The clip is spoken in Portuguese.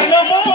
meu amor.